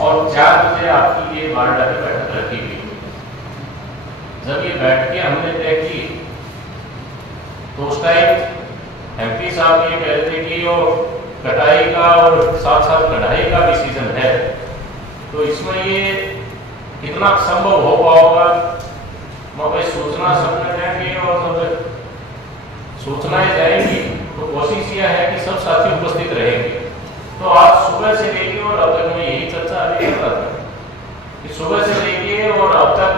और 4 बजे आपकी ये वार्डा की बैठक रखी गई। जब ये बैठ के हमने तय की तो उस टाइम एमपी साहब ये कह रहे थे कि वो कटाई का और साथ साथ कढ़ाई का भी सीजन है, तो इसमें ये कितना संभव हो पाएगा। मगर सूचना सबने देंगे और जब सूचनाएं जाएंगी तो कोशिश यह है कि सब साथी उपस्थित रहेंगे। तो आज सुबह से लेके और अब तक मैं यही चर्चा अभी कर रहा था कि सुबह से लेके और अब तक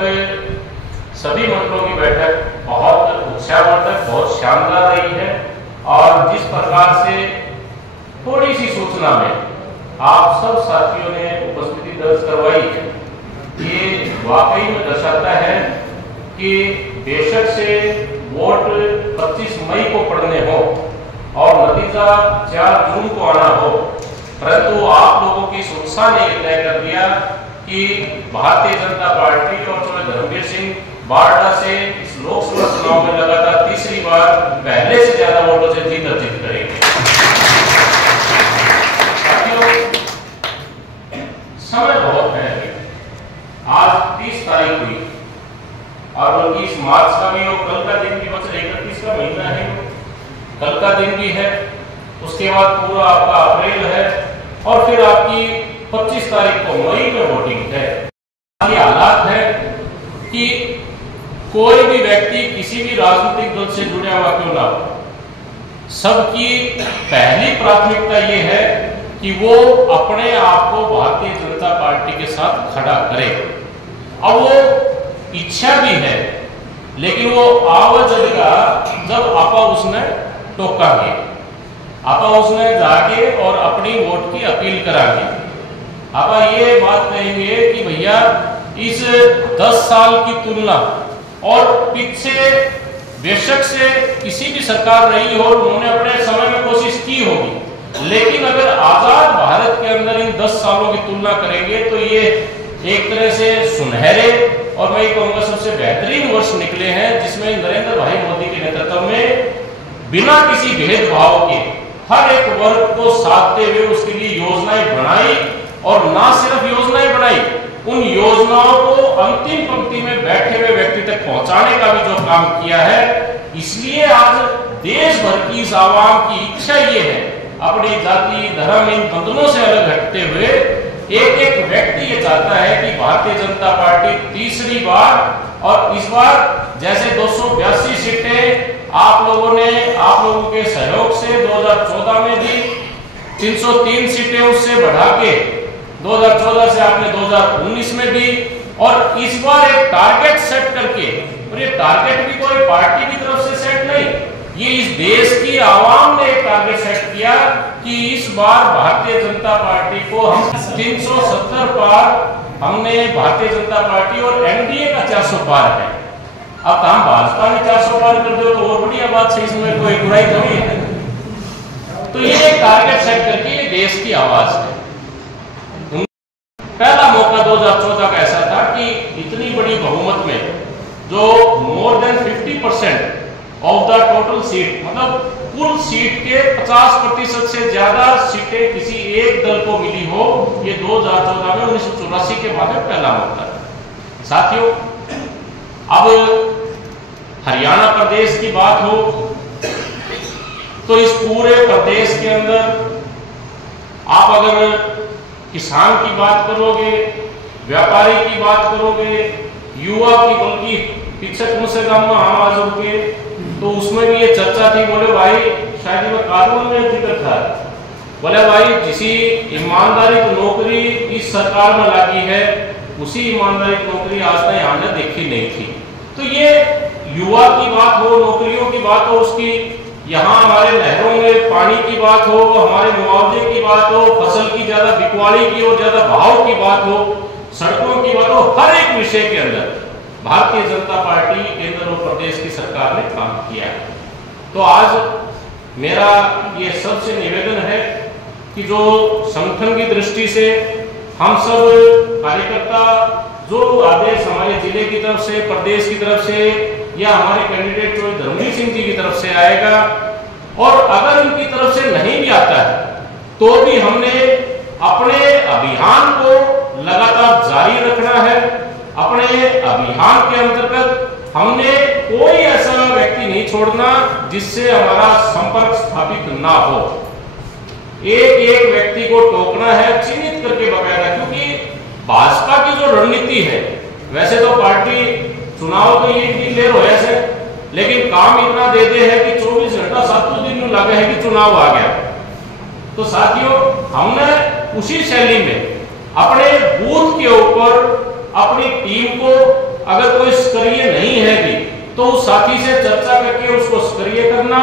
सभी मंत्रियों की बैठक बहुत उत्साहवर्धक, बहुत शानदार रही है। और जिस प्रकार से थोड़ी सी सूचना में आप सब साथियों ने उपस्थिति दर्ज करवाई है, ये वाकई में दर्शाता है कि बेशक से वोट 25 मई को पड़ने हो और नतीजा 4 जून को आना हो, परंतु आप लोगों की इस उत्साह ने तय कर दिया कि भारतीय जनता पार्टी और धर्मवीर सिंह बारडा से इस लोकसभा चुनाव में लगातार तीसरी बार पहले से ज्यादा वोटों से जीत अर्जित करेंगे। समय बहुत है, आज 30 तारीख हुई और 29 मार्च का भी और कल का दिन भी बच 31 का महीना है, कल का दिन भी है, उसके बाद पूरा आपका अप्रैल है और फिर आपकी 25 तारीख को मई में वोटिंग है। ये हालात है कि कोई भी व्यक्ति किसी भी राजनीतिक दल से जुड़ा हुआ क्यों ना हो, सबकी पहली प्राथमिकता ये है कि वो अपने आप को भारतीय जनता पार्टी के साथ खड़ा करे। अब वो इच्छा भी है, लेकिन वो आवाज जब आपा उसने टोकांगे, आपा उसने जाके और अपनी वोट की अपील करांगे, आपा ये बात कहेंगे कि भैया इस 10 साल की तुलना और पीछे बेशक से किसी भी सरकार रही हो, उन्होंने अपने समय में कोशिश की होगी, लेकिन अगर आजाद भारत के अंदर इन 10 सालों की तुलना करेंगे तो ये एक तरह से सुनहरे और मैं कहूँगा सबसे बेहतरीन वर्ष निकले हैं, जिसमें नरेंद्र भाई मोदी के नेतृत्व में बिना किसी भेदभाव के हर एक वर्ग को साधते हुए उसके लिए योजनाएं बनाई और ना सिर्फ योजनाएं बनाई, उन योजनाओं को अंतिम पंक्ति में बैठे हुए व्यक्ति तक पहुंचाने का भी जो काम किया है। इसलिए आज देश भर की इस आवाम की इच्छा ये है, अपनी जाति धर्म इन बंधनों से अलग हटते हुए एक एक व्यक्ति ये चाहता है कि भारतीय जनता पार्टी तीसरी बार, और इस बार जैसे 282 सीटें आप लोगों के सहयोग से 2014 में दी, 303 सीटें उससे बढ़ा के 2014 से आपने 2019 में दी, और इस बार एक टारगेट सेट करके, और ये टारगेट भी कोई पार्टी की तरफ से सेट नहीं, ये इस देश की आवाम ने एक टारगेट सेट किया कि इस बार भारतीय जनता पार्टी को हम 370 पार, हमने भारतीय जनता पार्टी और एनडीए का 400 पार है। अब हम भाजपा ने 400 पार कर दो तो और बढ़िया बात है, इसमें कोई बुराई थोड़ी है। तो ये टारगेट सेट करके ये देश की आवाज है। पहला मौका 2014 का ऐसा था कि इतनी बड़ी बहुमत में जो more than 50% of the total seat, मतलब कुल सीट के 50% से ज्यादा सीटें किसी एक दल को मिली हो, ये 2014 में 1984 के बाद में पहला मौका था। साथियों, अब हरियाणा प्रदेश की बात हो तो इस पूरे प्रदेश के अंदर आप अगर किसान की बात करोगे, व्यापारी की बात करोगे, युवा की, बल्कि पिछले मुझसे गांव में हम आज के, तो उसमें भी ये चर्चा थी। बोले भाई शायद मैं कानून में जिक्र था, बोले भाई जिसी ईमानदारी की नौकरी इस सरकार में लगी है, उसी ईमानदारी की नौकरी आज तक हमने देखी नहीं थी। तो ये युवा की बात हो, नौकरियों की बात हो, उसकी यहाँ हमारे नहरों में पानी की बात हो, हमारे मुआवजे की बात हो, फसल की ज्यादा बिकवाली की हो, ज्यादा भाव की बात हो, सड़कों की बात हो, हर एक विषय के अंदर भारतीय जनता पार्टी केंद्र और प्रदेश की सरकार ने काम किया है। तो आज मेरा ये सबसे निवेदन है कि जो संगठन की दृष्टि से हम सब कार्यकर्ता, जो आदेश हमारे जिले की तरफ से, प्रदेश की तरफ से या हमारे कैंडिडेट जो धर्मवीर सिंह जी की तरफ से आएगा, और अगर उनकी तरफ से नहीं भी आता है तो भी हमने अपने अभियान को लगातार जारी रखना है। अपने अभियान के अंतर्गत हमने कोई ऐसा व्यक्ति नहीं छोड़ना जिससे हमारा संपर्क स्थापित ना हो। एक एक व्यक्ति को टोकना है, चिन्हित करके बकायदा, क्योंकि भाजपा की जो रणनीति है, वैसे तो पार्टी चुनाव तो ये ले रहे से, लेकिन काम इतना दे दे है कि 24 घंटा 7 दिन लगे है कि चुनाव आ गया। तो साथियों, हमने उसी शैली में अपने बूथ के ऊपर अपनी टीम को, अगर कोई सक्रिय नहीं है भी, तो उस साथी से चर्चा करके उसको सक्रिय करना,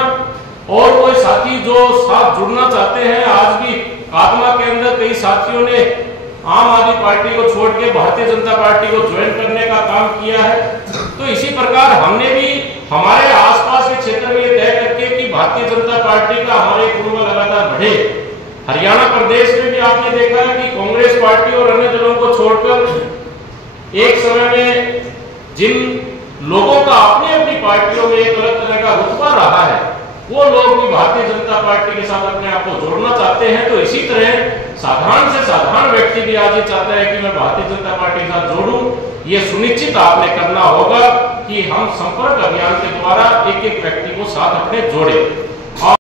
और कोई साथी जो साथ जुड़ना चाहते हैं, आज भी आत्मा के अंदर कई साथियों ने आम आदमी पार्टी को छोड़ के भारतीय जनता पार्टी को ज्वाइन करने का काम किया है। तो इसी प्रकार हमने भी हमारे आसपास के क्षेत्र में तय करके कि भारतीय जनता पार्टी का हमारे कुंभ लगातार बढ़े। हरियाणा प्रदेश में भी आपने देखा है कि कांग्रेस पार्टी और अन्य दलों को छोड़कर एक समय में जिन लोगों का अपनी अपनी पार्टियों में एक अलग तरह का रुतबा रहा है, वो लोग भी भारतीय जनता पार्टी के साथ अपने आप को जोड़ना चाहते हैं। तो इसी तरह साधारण से साधारण व्यक्ति भी आज ये चाहता है कि मैं भारतीय जनता पार्टी के साथ जोड़ूं। ये सुनिश्चित आपने करना होगा कि हम संपर्क अभियान के द्वारा एक एक व्यक्ति को साथ अपने जोड़े।